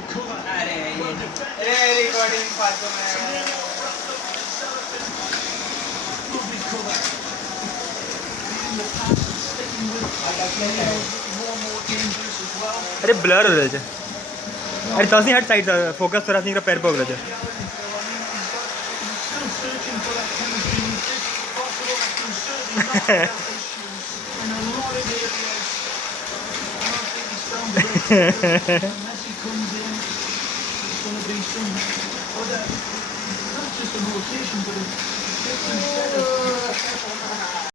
अरे ये रिकॉर्डिंग फालतू में अरे ब्लर हो रहे थे अरे तसी हट साइड फोकस थोड़ा सी पैर पे हो रहे थे